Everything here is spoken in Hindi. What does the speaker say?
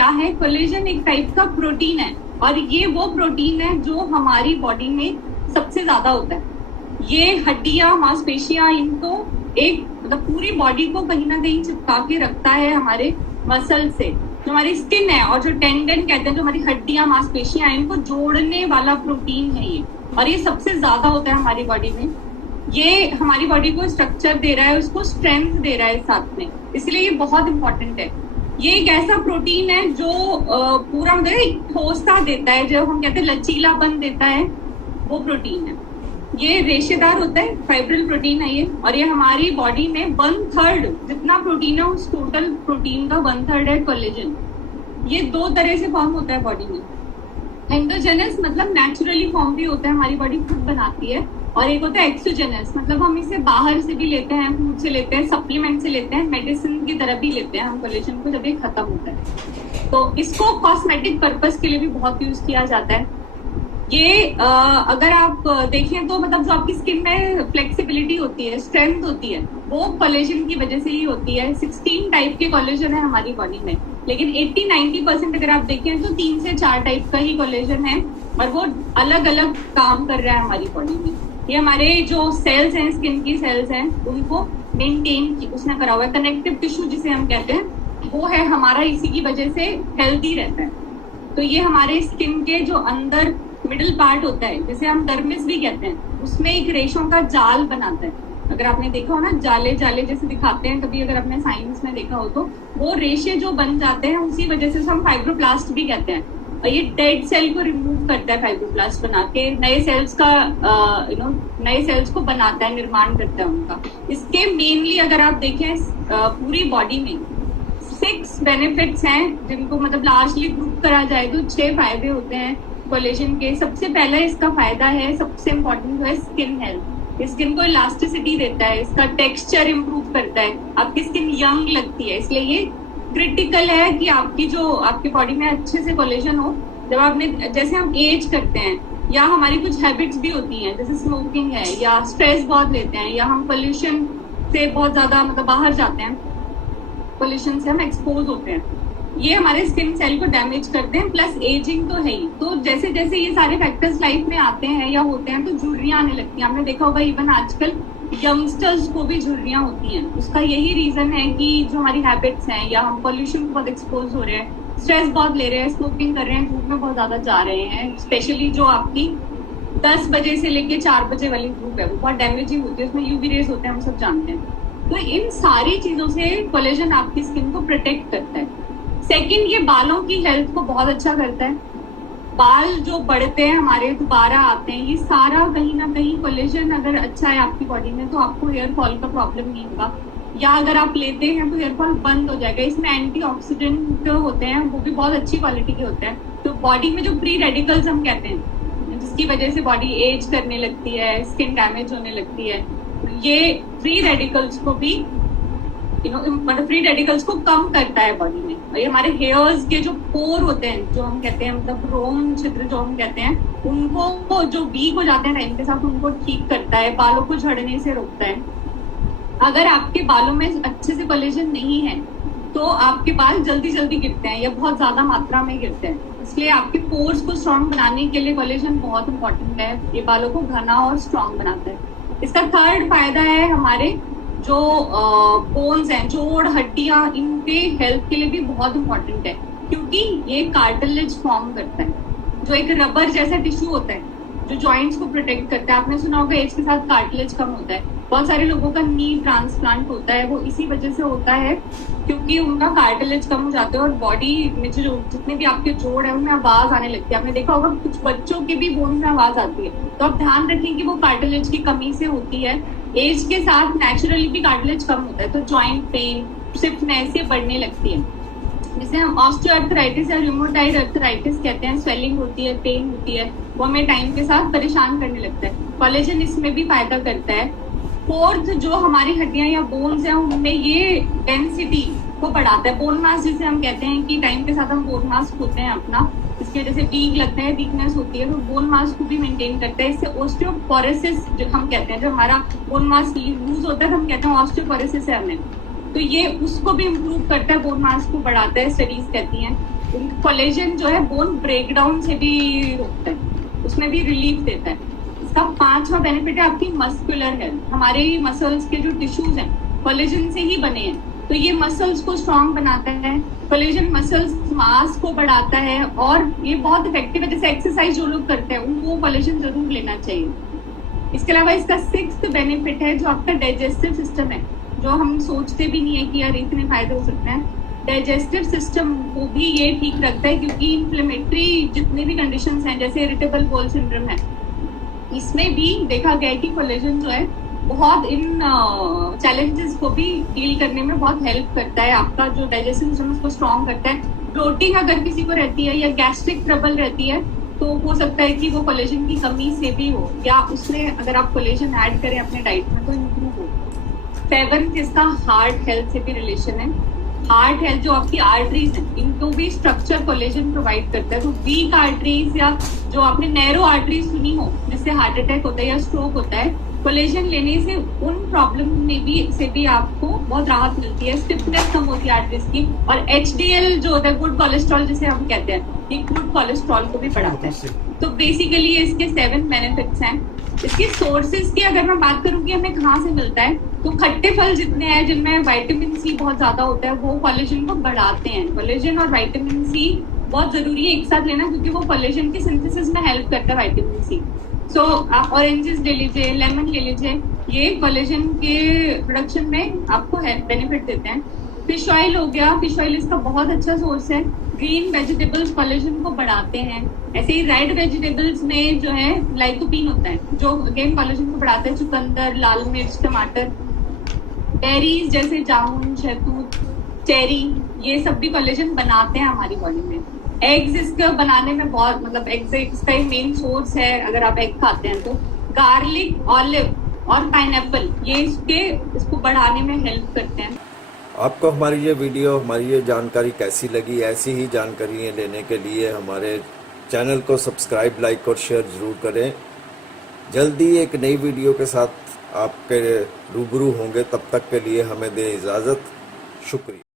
क्या है, कोलेजन एक टाइप का प्रोटीन है और ये वो प्रोटीन है जो हमारी बॉडी में सबसे ज्यादा होता है। ये हड्डियां, मांसपेशियां, इनको एक मतलब पूरी बॉडी को कहीं ना कहीं चिपका के रखता है हमारे मसल से। जो हमारी स्किन है और जो टेंडन कहते हैं, जो हमारी हड्डियां मांसपेशियां, इनको जोड़ने वाला प्रोटीन है ये, और ये सबसे ज्यादा होता है हमारी बॉडी में। ये हमारी बॉडी को स्ट्रक्चर दे रहा है, उसको स्ट्रेंथ दे रहा है साथ में, इसलिए ये बहुत इंपॉर्टेंट है। ये एक ऐसा प्रोटीन है जो पूरा मतलब एक ठोसता देता है, जो हम कहते हैं लचीलापन देता है, वो प्रोटीन है। ये रेशेदार होता है, फाइब्रिल प्रोटीन है ये, और ये हमारी बॉडी में 1/3 जितना प्रोटीन है उस टोटल प्रोटीन का 1/3 है कोलेजन। ये 2 तरह से फॉर्म होता है बॉडी में। एंडोजेनस मतलब नेचुरली फॉर्म भी होता है, हमारी बॉडी खुद बनाती है, और एक होता है एक्सोजेनस मतलब हम इसे बाहर से भी लेते हैं, फूड से लेते हैं, सप्लीमेंट से लेते हैं, मेडिसिन की तरह भी लेते हैं हम कोलेजन को जब ये खत्म होता है। तो इसको कॉस्मेटिक पर्पस के लिए भी बहुत यूज किया जाता है। ये अगर आप देखें तो मतलब जो आपकी स्किन में फ्लेक्सिबिलिटी होती है, स्ट्रेंथ होती है, वो कोलेजन की वजह से ही होती है। 16 टाइप के कोलेजन है हमारी बॉडी में, लेकिन 80-90% अगर आप देखें तो 3 से 4 टाइप का ही कोलेजन है, और वो अलग अलग काम कर रहा है हमारी बॉडी में। ये हमारे जो सेल्स हैं, स्किन की सेल्स हैं, उनको मेंटेन उसने करा हुआ है। कनेक्टिव टिश्यू जिसे हम कहते हैं, वो है हमारा, इसी की वजह से हेल्दी रहता है। तो ये हमारे स्किन के जो अंदर मिडिल पार्ट होता है, जिसे हम डर्मिस भी कहते हैं, उसमें एक रेशों का जाल बनाता है। अगर आपने देखा हो ना, जाले जाले जैसे दिखाते हैं कभी, अगर आपने साइंस में देखा हो तो वो रेशे जो बन जाते हैं, उसी वजह से हम फाइब्रोप्लास्ट भी कहते हैं। और ये डेड सेल को रिमूव करता है, फाइब्रोप्लास्ट बना के नए सेल्स का नए सेल्स को बनाता है, निर्माण करता है उनका। इसके मेनली अगर आप देखें पूरी बॉडी में 6 बेनिफिट्स हैं, जिनको मतलब लार्जली ग्रुप करा जाए तो 6 फायदे होते हैं कोलेजन के। सबसे पहला इसका फायदा है, सबसे इम्पोर्टेंट जो है, स्किन हेल्थ। स्किन को इलास्टिसिटी देता है, इसका टेक्सचर इम्प्रूव करता है, आपकी स्किन यंग लगती है। इसलिए ये क्रिटिकल है कि आपकी बॉडी में अच्छे से कोलेजन हो। जब आपने, जैसे हम एज करते हैं या हमारी कुछ हैबिट्स भी होती हैं, जैसे स्मोकिंग है या स्ट्रेस बहुत लेते हैं या हम पोल्यूशन से बहुत ज्यादा मतलब बाहर जाते हैं, पोल्यूशन से हम एक्सपोज होते हैं, ये हमारे स्किन सेल को डैमेज करते हैं। प्लस एजिंग तो है ही, तो जैसे जैसे ये सारे फैक्टर्स लाइफ में आते हैं या होते हैं तो झुर्रियां आने लगती हैं। आपने देखा होगा इवन आजकल यंगस्टर्स को भी झुर्रियां होती हैं। उसका यही रीजन है कि जो हमारी हैबिट्स हैं, या हम पोल्यूशन को बहुत एक्सपोज हो रहे हैं, स्ट्रेस बहुत ले रहे हैं, स्मोकिंग कर रहे हैं, धूप में बहुत ज्यादा जा रहे हैं। स्पेशली जो आपकी 10 बजे से लेके 4 बजे वाली धूप है, वो बहुत डैमेजिंग होती है, उसमें यूवी रेज होते हैं, हम सब जानते हैं। तो इन सारी चीजों से कोलेजन आपकी स्किन को प्रोटेक्ट करता है। सेकंड, ये बालों की हेल्थ को बहुत अच्छा करता है। बाल जो बढ़ते हैं हमारे, दोबारा आते हैं, ये सारा कहीं ना कहीं कोलेजन अगर अच्छा है आपकी बॉडी में तो आपको हेयर फॉल का प्रॉब्लम नहीं होगा, या अगर आप लेते हैं तो हेयर फॉल बंद हो जाएगा। इसमें एंटीऑक्सीडेंट होते हैं, वो भी बहुत अच्छी क्वालिटी के होते हैं। तो बॉडी में जो फ्री रेडिकल्स हम कहते हैं, जिसकी वजह से बॉडी एज करने लगती है, स्किन डैमेज होने लगती है, ये फ्री रेडिकल्स को भी मतलब फ्री रेडिकल्स को कम करता है बॉडी में। और ये हमारे हेयर्स के जो पोर होते हैं, जो हम कहते हैं मतलब रोम छिद्र जो हम कहते हैं, उनको जो वीक हो जाते हैं टाइम के साथ, उनको ठीक करता है, बालों को झड़ने से रोकता है। अगर आपके बालों में अच्छे से कोलेजन नहीं है तो आपके बाल जल्दी जल्दी गिरते हैं या बहुत ज्यादा मात्रा में गिरते हैं। इसलिए आपके पोर्स को स्ट्रॉन्ग बनाने के लिए कोलेजन बहुत इंपॉर्टेंट है। ये बालों को घना और स्ट्रॉन्ग बनाता है। इसका थर्ड फायदा है, हमारे जो बोन्स हैं, जोड़ हड्डियां, इनके हेल्थ के लिए भी बहुत इंपॉर्टेंट है, क्योंकि ये कार्टिलेज फॉर्म करता है, जो एक रबर जैसा टिश्यू होता है जो जॉइंट्स को प्रोटेक्ट करता है। आपने सुना होगा एज के साथ कार्टिलेज कम होता है। बहुत सारे लोगों का नी ट्रांसप्लांट होता है, वो इसी वजह से होता है, क्योंकि उनका कार्टिलेज कम हो जाता है और बॉडी में जो जितने भी आपके जोड़ है उनमें आवाज आने लगती है। आपने देखा होगा कुछ बच्चों के भी बोन में आवाज आती है, तो आप ध्यान रखें कि वो कार्टिलेज की कमी से होती है। एज के साथ नेचुरली भी कार्टिलेज कम होता है, तो जॉइंट पेन, स्टिफनेस ये बढ़ने लगती है, जिसे हम ऑस्टियोआर्थराइटिस या रूमेटॉइड आर्थराइटिस कहते हैं। स्वेलिंग होती है, पेन होती है, वो हमें टाइम के साथ परेशान करने लगता है। कोलेजन इसमें भी फायदा करता है। फोर्थ, जो हमारी हड्डियां या बोन्स हैं, उनमें ये डेंसिटी को बढ़ाता है। बोन मास जिसे हम कहते हैं कि टाइम के साथ हम बोन मास खोते हैं अपना, इसकी वजह से वीक लगता है, वीकनेस होती है, तो बोन मास को भी मेंटेन करता है। इससे ऑस्टियोपोरोसिस जो हम कहते हैं, जब हमारा बोन मास लूज होता है तो हम कहते हैं ऑस्टियोपोरोसिस है हमें। तो ये उसको भी इम्प्रूव करता है, बोन मास को बढ़ाता है, स्टडीज कहती हैं। कोलेजन जो है बोन ब्रेकडाउन से भी रोकता है, उसमें भी रिलीफ देता है। इसका 5वां बेनिफिट है आपकी मस्कुलर हेल्थ। हमारे मसल्स के जो टिश्यूज हैं कोलेजन से ही बने हैं, तो ये मसल्स को स्ट्रांग बनाता है। कोलेजन मसल्स मास को बढ़ाता है और ये बहुत इफेक्टिव है। जैसे एक्सरसाइज जो लोग करते हैं उनको कोलेजन जरूर लेना चाहिए। इसके अलावा इसका 6th बेनिफिट है जो आपका डाइजेस्टिव सिस्टम है, जो हम सोचते भी नहीं है कि यार इतने फायदे हो सकते हैं। डाइजेस्टिव सिस्टम को भी ये ठीक रखता है, क्योंकि इन्फ्लेमेटरी जितने भी कंडीशंस हैं जैसे इरिटेबल बोल सिंड्रोम है, इसमें भी देखा गया है कि कोलेजन जो है बहुत इन चैलेंजेस को भी डील करने में बहुत हेल्प करता है। आपका जो डाइजेस्टिव सिस्टम उसको स्ट्रॉन्ग करता है। ब्लोटिंग अगर किसी को रहती है या गैस्ट्रिक ट्रबल रहती है तो हो सकता है कि वो कोलेजन की कमी से भी हो, या उसमें अगर आप कोलेजन ऐड करें अपने डाइट में तो इम्प्रूव हो। 7th इसका हार्ट हेल्थ से भी रिलेशन है। हार्ट हेल्थ जो आपकी आर्टरीज है इनको भी स्ट्रक्चर कोलेजन प्रोवाइड करता है। तो वीक आर्टरीज या जो आपने नैरो आर्टरीज सुनी हो जिससे हार्ट अटैक होता है या स्ट्रोक होता है, कोलेजन लेने से उन प्रॉब्लम में भी आपको बहुत राहत मिलती है। स्टिफनेस कम होती है आर्टरीज की। और HDL जो होता है गुड कोलेस्ट्रॉल जिसे हम कहते हैं, ये गुड कोलेस्ट्रॉल को भी बढ़ाता है। तो बेसिकली इसके 7 बेनिफिट्स हैं। इसके सोर्सेज की अगर मैं बात करूँ कि हमें कहाँ से मिलता है, तो खट्टे फल जितने हैं जिनमें विटामिन सी बहुत ज्यादा होता है वो कोलेजन को बढ़ाते हैं। कोलेजन और विटामिन सी बहुत जरूरी है एक साथ लेना, क्योंकि वो कोलेजन के सिंथेसिस में हेल्प करता है विटामिन सी। सो आप ऑरेंजेस ले लीजिए, लेमन ले लीजिए, ये कोलेजन के प्रोडक्शन में आपको बेनिफिट देते हैं। फिश ऑयल हो गया, फिश ऑयल इसका बहुत अच्छा सोर्स है। ग्रीन वेजिटेबल्स कोलेजन को बढ़ाते हैं। ऐसे ही रेड वेजिटेबल्स में जो है लाइकोपीन होता है जो अगेन कोलेजन को बढ़ाता है। चुकंदर, लाल मिर्च, टमाटर, बेरीज जैसे जामुन, शहतूत, चेरी, ये सब भी कोलेजन बनाते हैं हमारी बॉडी में। एग्स इसको बनाने में बहुत एग्स इसका एक मेन सोर्स है। अगर आप एग खाते हैं तो गार्लिक, ऑलिव और पाइनएप्पल ये इसको बढ़ाने में हेल्प करते हैं। आपको हमारी ये वीडियो, हमारी ये जानकारी कैसी लगी? ऐसी ही जानकारी लेने के लिए हमारे चैनल को सब्सक्राइब, लाइक और शेयर ज़रूर करें। जल्दी एक नई वीडियो के साथ आपके रूबरू होंगे, तब तक के लिए हमें दें इजाज़त। शुक्रिया।